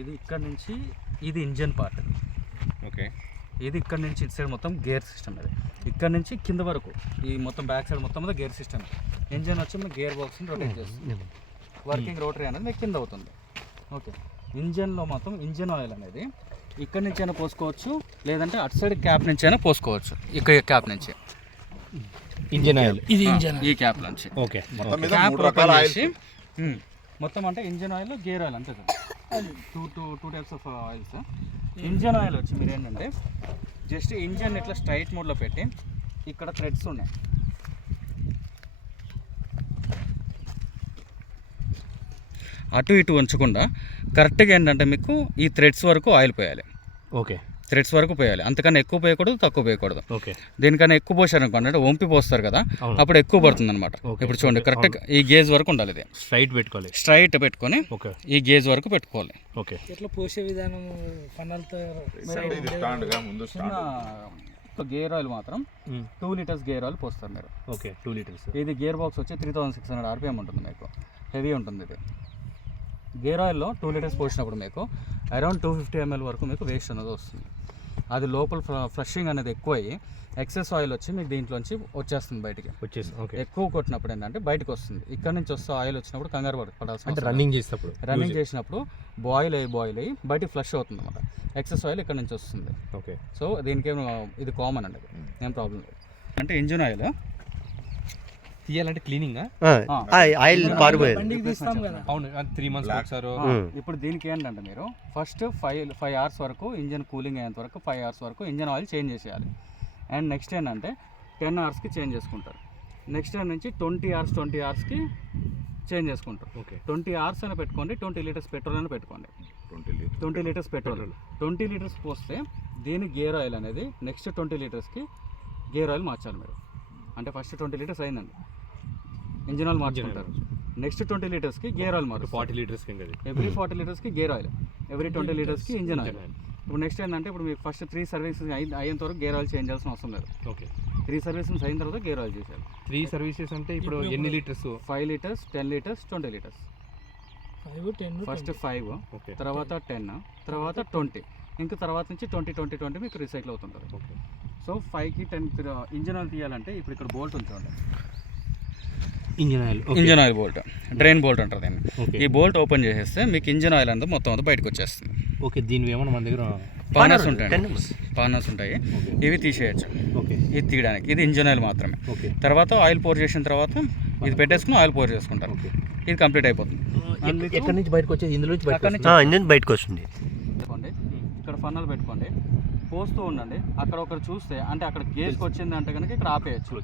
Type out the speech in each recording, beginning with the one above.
ఇది ఇక్కడ నుంచి ఇది ఇంజన్ పార్ట్. ఓకే. ఇది ఇక్కడ నుంచి ఇటు సైడ్ మొత్తం గేర్ సిస్టమ్. ఇది ఇక్కడ నుంచి కింద వరకు ఈ మొత్తం బ్యాక్ సైడ్ మొత్తం మీద గేర్ సిస్టమ్. ఇంజన్ వచ్చి మనకి గేర్ బాక్స్ని రొటేట్ చేస్తుంది. వర్కింగ్ రోటరీ అనేది మీకు కింద అవుతుంది. ఓకే. ఇంజన్లో మొత్తం ఇంజన్ ఆయిల్ అనేది ఇక్కడ నుంచి అయినా పోసుకోవచ్చు, లేదంటే అటు సైడ్ క్యాప్ నుంచి అయినా పోసుకోవచ్చు. ఇక్కడ క్యాప్ నుంచి ఇంజన్ ఆయిల్, ఇది ఇంజన్ ఈ క్యాప్ నుంచి. ఓకే. క్యాప్ ఓపెన్ చేసి మొత్తం అంటే ఇంజన్ ఆయిల్, గేర్ ఆయిల్ అంతే sir. Two types of oils. Engine oil వచ్చి మీరు ఏంటంటే జస్ట్ ఇంజన్ ఇట్లా స్ట్రైట్ మోడ్లో పెట్టి ఇక్కడ థ్రెడ్స్ ఉన్నాయి. అటు ఇటు ఉంచకుండా కరెక్ట్గా ఏంటంటే మీకు ఈ థ్రెడ్స్ వరకు ఆయిల్ పోయాలి. ఓకే. థ్రెడ్స్ వరకు పోయాలి, అంతకన్నా ఎక్కువ పోయకూడదు, తక్కువ పోయకూడదు. ఓకే. దీనికన్నా ఎక్కువ పోసారు అనుకోండి, అంటే వంపి పోస్తారు కదా, అప్పుడు ఎక్కువ పడుతుంది అనమాట. ఇప్పుడు చూడండి కరెక్ట్గా ఈ గేజ్ వరకు ఉండాలి. ఇది స్ట్రైట్ పెట్టుకోవాలి, స్ట్రైట్ పెట్టుకొని ఈ గేజ్ వరకు పెట్టుకోవాలి. ఓకే. ఇట్లా పోసే విధానం గేర్ ఆయిల్ మాత్రం 2 లీటర్స్ గేర్ ఆయిల్ పోస్తారు మీరు. ఓకే. 2 లీటర్స్. ఇది గేర్ బాక్స్ వచ్చి 3600 RPM ఉంటుంది, మీకు హెవీ ఉంటుంది. ఇది గేర్ ఆయిల్లో 2 లీటర్స్ పోసినప్పుడు మీకు అరౌండ్ 250 ml వరకు మీకు వేస్ట్ అనేది వస్తుంది. అది లోపల ఫ్లషింగ్ అనేది ఎక్కువ అయ్యి ఎక్సెస్ ఆయిల్ వచ్చి మీకు దీంట్లోంచి వచ్చేస్తుంది బయటికి. ఎక్కువ కొట్టినప్పుడు ఏంటంటే బయటకు వస్తుంది. ఇక్కడ నుంచి వస్తే ఆయిల్ వచ్చినప్పుడు కంగారు పడాల్సి ఉంటుంది. రన్నింగ్ చేసినప్పుడు బాయిల్ అయ్యి బయటికి ఫ్లష్ అవుతుంది అనమాట. ఎక్సెస్ ఆయిల్ ఇక్కడ నుంచి వస్తుంది. ఓకే. సో దీనికి ఇది కామన్ అండి, ఏం ప్రాబ్లం లేదు. అంటే ఇంజిన్ ఆయిల్ తీయాలంటే క్లీనింగ్ ఆయిల్ అవును, 3 months ఒకసారి. ఇప్పుడు దీనికి ఏంటంటే మీరు ఫస్ట్ 5 hours వరకు ఇంజన్ కూలింగ్ అయ్యేంత వరకు 5 hours వరకు ఇంజన్ ఆయిల్ చేంజ్ చేసేయాలి. అండ్ నెక్స్ట్ ఏంటంటే 10 hours చేంజ్ చేసుకుంటారు. నెక్స్ట్ టైం నుంచి 20 hours చేంజ్ చేసుకుంటారు. ఓకే. 20 hours అని పెట్టుకోండి, 20 లీటర్స్ పెట్రోల్ అని పెట్టుకోండి. 20 లీటర్స్ పెట్రోల్ 20 లీటర్స్ పోస్తే దీని గేర్ ఆయిల్ అనేది నెక్స్ట్ 20 లీటర్స్కి గేర్ ఆయిల్ మార్చాలి మీరు. అంటే ఫస్ట్ 20 లీటర్స్ అయిందండి, ఇంజిన్ ఆయిల్ మార్చుకుంటారు. నెక్స్ట్ 20 లీటర్స్కి గేర్ ఆయిల్ మార్చారు. 40 లీటర్స్కి ఎవ్రీ 40 లీటర్స్కి గేర్ ఆయిల్, ఎవ్రీ 20 లీటర్స్కి ఇంజిన్ ఆయిల్. ఇప్పుడు నెక్స్ట్ ఏంటంటే ఇప్పుడు మీకు ఫస్ట్ 3 సర్వీసెస్ అయ్యేంత వరకు గేర్ ఆయిల్ చేంజ్ చేయాల్సిన అవసరం లేదు. ఓకే. 3 సర్వీసెస్ అయిన తర్వాత గేర్ ఆయిల్ చేశారు. 3 సర్వీసెస్ అంటే ఇప్పుడు ఎన్ని litres? 5 litres, 10 litres, 20 litres. First 5, తర్వాత 10, తర్వాత 20, ఇంకా తర్వాత నుంచి 20 మీకు రీసైకిల్ అవుతుంటుంది. ఓకే. సో 5కి 10 ఇంజన్ ఆయిల్ తీయాలంటే ఇప్పుడు ఇక్కడ బోల్ట్ ఉంచండి. Engine oil bolt, drain bolt అంటారు దీన్ని. ఈ బోల్ట్ ఓపెన్ చేసేస్తే మీకు ఇంజన్ ఆయిల్ అంతా మొత్తం అంతా బయటకు వచ్చేస్తుంది. ఓకే. దీని ఏమన్నా మన దగ్గర పానర్స్ ఉంటాయి, ఇవి తీసేయచ్చు. ఓకే. ఇది తీయడానికి ఇది ఇంజన్ ఆయిల్ మాత్రమే. ఓకే. తర్వాత ఆయిల్ పోర్ చేసిన తర్వాత ఇది పెట్టేసుకుని ఆయిల్ పోర్ చేసుకుంటారు. ఇది కంప్లీట్ అయిపోతుంది. ఎక్కడి నుంచి బయటకు వచ్చేది? ఇందులో ఇంజన్ బయటకు వస్తుంది. ఇక్కడ ఫన్నల్ పెట్టుకోండి, పోస్తూ ఉండండి. అక్కడ ఒకరు చూస్తే అంటే అక్కడ గేజ్కి వచ్చింది అంటే కనుక ఇక్కడ ఆపేయచ్చు.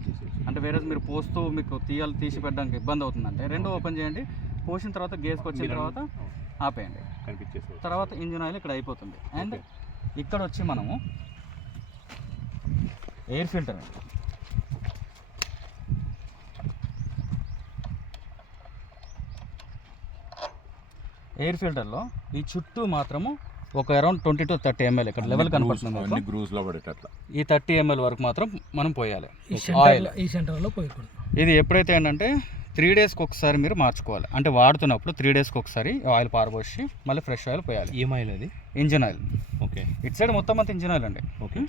అంటే వేరే మీరు పోస్తూ మీకు తీసి పెట్టడానికి ఇబ్బంది అవుతుందంటే రెండు ఓపెన్ చేయండి, పోసిన తర్వాత గేజ్కి వచ్చిన తర్వాత ఆపేయండి. తర్వాత ఇంజిన్ ఆయిల్ ఇక్కడ అయిపోతుంది. అండ్ ఇక్కడ వచ్చి మనము ఎయిర్ ఫిల్టర్, ఎయిర్ ఫిల్టర్లో ఈ చుట్టూ మాత్రము ఒక అరౌండ్ 20 to 30 ml ఇక్కడ లెవెల్ కనపడుతుంది. ఈ 30 ml వరకు మాత్రం మనం పోయాలి ఆయిల్. ఇది ఎప్పుడైతే ఏంటంటే 3 daysకి ఒకసారి మీరు మార్చుకోవాలి. అంటే వాడుతున్నప్పుడు 3 daysకి ఒకసారి ఆయిల్ పారబోసి మళ్ళీ ఫ్రెష్ ఆయిల్ పోయాలి. ఏం ఆయిల్ అది? Engine oil. ఓకే. ఇటు సైడ్ మొత్తం అంతా ఇంజిన్ ఆయిల్ అండి. ఓకే.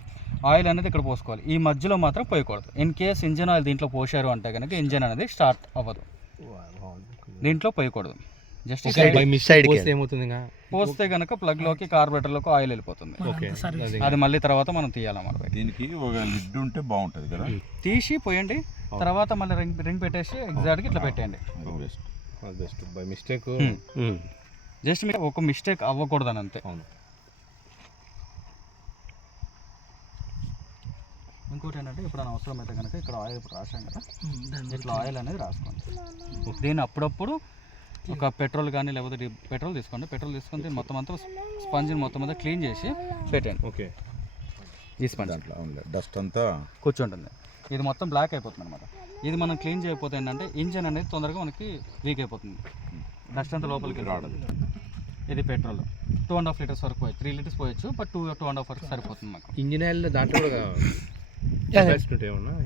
ఆయిల్ అనేది ఇక్కడ పోసుకోవాలి, ఈ మధ్యలో మాత్రం పోయకూడదు. ఇన్ కేస్ ఇంజిన్ ఆయిల్ దీంట్లో పోసారు అంటే కనుక ఇంజిన్ అనేది స్టార్ట్ అవ్వదు, దీంట్లో పోయకూడదు. జస్ట్ ఏమవుతుంది పోస్తే కనుక ప్లగ్ లోకి కార్బొరేటర్లోకి ఆయిల్ వెళ్ళిపోతుంది. అది మళ్ళీ తర్వాత మనం తీయాలన్నమాట. దీనికి ఒక లిడ్ ఉంటే బాగుంటుంది కదా, తీసి పోయండి. తర్వాత మళ్ళీ రింగ్ పెట్టేసి ఎగ్జాక్ట్గా ఇట్లా పెట్టండి. బై మిస్టేక్ జస్ట్ మీరు ఒక మిస్టేక్ అవ్వకూడదని అంతే. ఇంకోటి ఏంటంటే ఇప్పుడు అవసరం అయితే కనుక ఇక్కడ ఆయిల్ ఇప్పుడు రాసాం కదా, ఇట్లా ఆయిల్ అనేది రాసుకోండి. దీన్ని అప్పుడప్పుడు ఒక పెట్రోల్ కానీ లేకపోతే పెట్రోల్ తీసుకోండి. పెట్రోల్ తీసుకొని మొత్తం అంతా స్పంజ్ని మొత్తం అంతా క్లీన్ చేసి పెట్టండి. ఓకే. ఈ స్పంజ్ అట్లా డస్ట్ అంతా కూర్చుంటుంది, ఇది మొత్తం బ్లాక్ అయిపోతుంది అనమాట. ఇది మనం క్లీన్ చేయకపోతే ఏంటంటే ఇంజన్ అనేది తొందరగా మనకి వీక్ అయిపోతుంది, డస్ట్ అంతా లోపలికి రావడం. ఇది పెట్రోల్ 2.5 లీటర్స్ వరకు 3 లీటర్స్ పోయచ్చు, బట్ 2.5 వరకు సరిపోతుంది మాకు. ఇంజిన్ ఆయిల్ దాంట్లో కూడా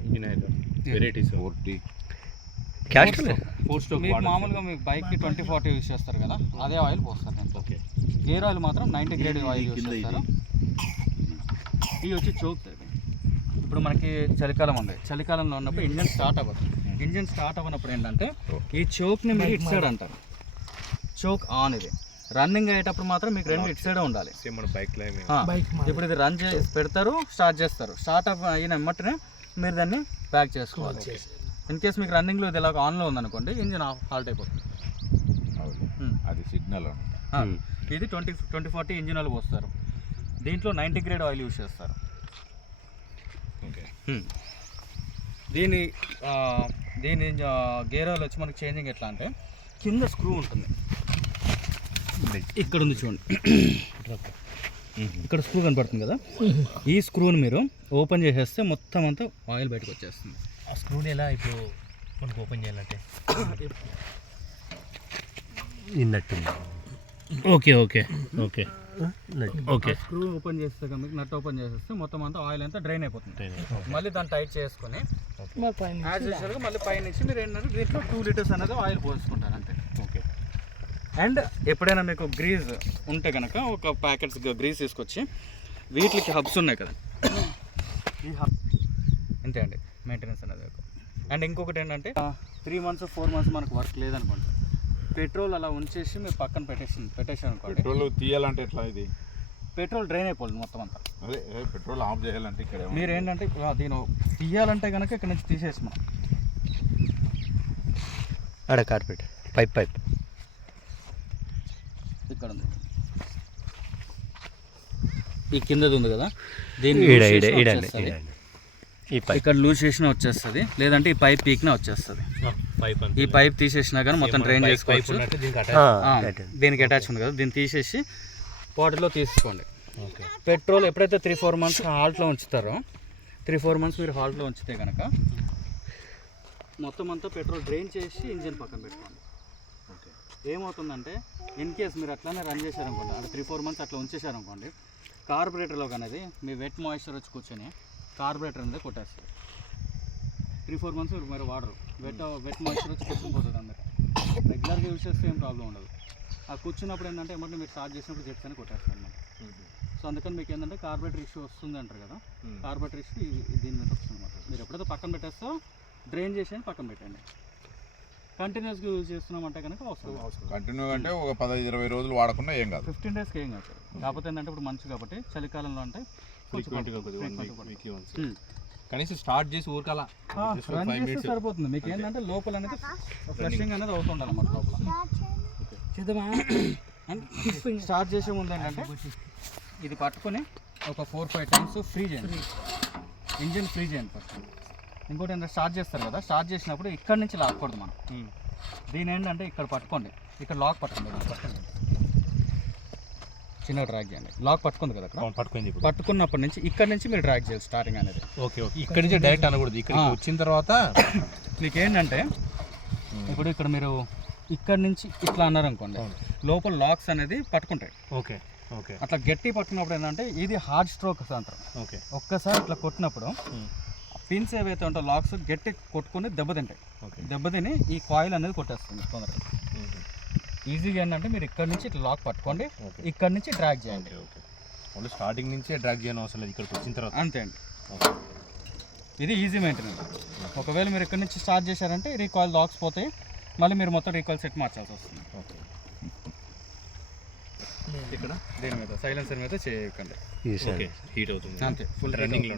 engine oil varieties castor four stroke మీకు మామూలుగా మీకు బైక్కి 20-40 యూస్ చేస్తారు కదా, అదే ఆయిల్ పోస్తారు నేను. ఓకే. గేర్ ఆయిల్ మాత్రం 90 గ్రేడ్ ఆయిల్ యూస్ చేస్తారు. ఇవి వచ్చి చోక్. ఇప్పుడు మనకి చలికాలం ఉంది, చలికాలంలో ఉన్నప్పుడు ఇంజన్ స్టార్ట్ అవ్వదు. ఇంజన్ స్టార్ట్ అవ్వనప్పుడు ఏంటంటే ఈ చోక్ని మీరు ఇటు సైడ్ అంటారు, చోక్ ఆన్. ఇది రన్నింగ్ అయ్యేటప్పుడు మాత్రం మీకు రెండు ఇటు సైడే ఉండాలి. మన బైక్ ఇప్పుడు ఇది రన్ పెడతారు, స్టార్ట్ చేస్తారు. స్టార్ట్ అయిన వెంటనే మీరు దాన్ని ప్యాక్ చేసుకోవాలి. ఇన్ కేస్ మీకు రన్నింగ్లో ఇది ఇలాగ ఆన్లో ఉందనుకోండి, ఇంజిన్ హాల్ట్ అయిపోతుంది. అది సిగ్నల్. ఇది 20-40 ఇంజిన్ ఆయిల్ పోస్తారు. దీంట్లో 90 గ్రేడ్ ఆయిల్ యూస్ చేస్తారు. దీని గేర్ ఆయిల్ వచ్చి మనకి చేంజింగ్ ఎట్లా అంటే కింద స్క్రూ ఉంటుంది, ఇక్కడ ఉంది చూడండి, ఇక్కడ స్క్రూ కనపడుతుంది కదా, ఈ స్క్రూని మీరు ఓపెన్ చేసేస్తే మొత్తం అంతా ఆయిల్ బయటకు వచ్చేస్తుంది. ఆ స్క్రూని ఎలా ఇప్పుడు మనకు ఓపెన్ చేయాలంటే ఇన్నట్టు. Okay okay okay okay. Screw open చేస్తే కనుక నట్ ఓపెన్ చేసేస్తే మొత్తం అంతా ఆయిల్ అంతా డ్రైన్ అయిపోతుంది. మళ్ళీ దాన్ని టైట్ చేసుకొని యాజ్ యూజువల్గా మళ్ళీ పైనుంచి మీరు ఏంటంటే దీంట్లో 2 లీటర్స్ అనేది ఆయిల్ పోసుకుంటారు అంతే. ఓకే. అండ్ ఎప్పుడైనా మీకు గ్రీజ్ ఉంటే కనుక ఒక ప్యాకెట్స్ గ్రీజ్ తీసుకొచ్చి వీటికి హబ్స్ ఉన్నాయి కదా, ఈ హబ్ అంతే అండి మెయింటెనెన్స్ అనేది. అండ్ ఇంకొకటి ఏంటంటే 3 months 4 months మనకు వర్క్ లేదనుకోండి, పెట్రోల్ అలా ఉంచేసి మీరు పక్కన పెట్టేసాను అనుకోండి, పెట్రోల్ తీయాలంటే ఎట్లా? ఇది పెట్రోల్ డ్రైన్ అయిపోతుంది మొత్తం అంతా. అదే పెట్రోల్ ఆఫ్ చేయాలంటే ఇక్కడ మీరు ఏంటంటే దీని తీయాలంటే కనుక ఇక్కడ నుంచి తీసేసి మనం ఆడ కార్పెట్ పైప్ ఇక్కడ ఉంది, ఈ కిందది ఉంది కదా, దీన్ని ఇక్కడ లూజ్ చేసినా వచ్చేస్తుంది, లేదంటే ఈ పైప్ పీక్నా వచ్చేస్తుంది. ఈ పైప్ తీసేసినా కానీ మొత్తం డ్రైన్ చేసుకోవచ్చు. దీనికి అటాచ్ ఉంది కదా, దీన్ని తీసేసి బాటిల్లో తీసుకోండి. పెట్రోల్ ఎప్పుడైతే 3-4 months హాల్ట్లో ఉంచుతారో, 3-4 months మీరు హాల్ట్లో ఉంచితే కనుక మొత్తం అంతా పెట్రోల్ డ్రైన్ చేసి ఇంజిన్ పక్కన పెట్టుకోండి. ఏమవుతుందంటే ఇన్ కేస్ మీరు అట్లానే రన్ చేశారనుకోండి, అక్కడ 3-4 months అట్లా ఉంచేశారనుకోండి, కార్బొరేటర్లో అనేది మీ వెట్ మాయిశ్చర్ వచ్చి కూర్చొని కార్బొరేటర్ అనేది కొట్టేస్తుంది. 3-4 months మీరు వాడరు, వెట్ మాయిశ్చర్ వచ్చి కూర్చొని పోతుంది. అందరికి రెగ్యులర్గా యూజ్ చేస్తే ఏం ప్రాబ్లం ఉండదు. ఆ కూర్చున్నప్పుడు ఏంటంటే ఏమంటే మీరు స్టార్ట్ చేసినప్పుడు చెప్తేనే కొట్టేస్తారు అన్నమాట. సో అందుకని మీకు ఏంటంటే కార్బొరేటర్ ఇష్యూ వస్తుంది అంటారు కదా, కార్బొరేటర్ ఇష్యూ దీని మీద వస్తుంది అనమాట. మీరు ఎప్పుడైతే పక్కన పెట్టేస్తో డ్రైన్ చేసి పక్కన పెట్టండి. కంటిన్యూస్గా యూజ్ చేస్తున్నామంటే కనుక అవసరం. కంటిన్యూ అంటే ఒక 15-20 రోజులు వాడకుండా ఏం కాదు, 15 daysకి ఏం కాదు. కాకపోతే ఏంటంటే ఇప్పుడు మంచి కాబట్టి చలికాలంలో అంటే కనీసం స్టార్ట్ చేసి ఊరికలా సరిపోతుంది. మీకు ఏంటంటే లోపల అనేది ఫ్లషింగ్ అనేది అవుతుండాలి అన్నమాట. లోపల స్టార్ట్ చేసే ముందు ఏంటంటే ఇది పట్టుకొని ఒక 4-5 times ఫ్రీ చేయండి, ఇంజిన్ ఫ్రీ చేయండి ఫస్ట్. ఇంకోటి ఏంటంటే స్టార్ట్ చేస్తారు కదా, స్టార్ట్ చేసినప్పుడు ఇక్కడ నుంచి లాక్కూడదు మనం. దీని ఏంటంటే ఇక్కడ పట్టుకోండి, ఇక్కడ లాక్ పట్టుకోండి, చిన్న డ్రాగ్ చేయండి. లాక్ పట్టుకుంది కదా అక్కడ, పట్టుకున్నప్పటి నుంచి ఇక్కడ నుంచి మీరు డ్రాగ్ చేయాలి స్టార్టింగ్ అనేది. Okay okay. ఇక్కడ నుంచి డైరెక్ట్ అనకూడదు, ఇక్కడ వచ్చిన తర్వాత మీకు ఏంటంటే ఇప్పుడు ఇక్కడ మీరు ఇక్కడ నుంచి ఇట్లా అన్నారనుకోండి, లోపల లాక్స్ అనేది పట్టుకుంటాయి. Okay okay. అట్లా గట్టి పట్టుకున్నప్పుడు ఏంటంటే ఇది హార్డ్ స్ట్రోక్స్ అంటారు. ఓకే. ఒక్కసారి ఇట్లా కొట్టినప్పుడు పిన్స్ ఏవైతే ఉంటాయో లాక్స్ గట్టి కొట్టుకుని దెబ్బతింటాయి. దెబ్బతిని ఈ కాయిల్ అనేది కొట్టేస్తుంది తొందరగా. ఈజీగా ఏంటంటే మీరు ఇక్కడ నుంచి ఇట్లా లాక్ పట్టుకోండి, ఇక్కడ నుంచి డ్రాగ్ చేయండి. ఓన్లీ స్టార్టింగ్ నుంచే డ్రాగ్ చేయడం అవసరం లేదు, ఇక్కడికి వచ్చిన తర్వాత అంతే అండి. ఇది ఈజీ మెయింటెనెన్స్. ఒకవేళ మీరు ఇక్కడ నుంచి స్టార్ట్ చేశారంటే రీకాయిల్ లాక్స్ పోతాయి, మళ్ళీ మీరు మొత్తం రీకాయిల్ సెట్ మార్చాల్సి వస్తుంది. ఇక్కడ దీని మీద సైలెన్సర్ మీద చేయకండి, హీట్ అవుతుంది అంతే. ఫుల్ రన్నింగ్లో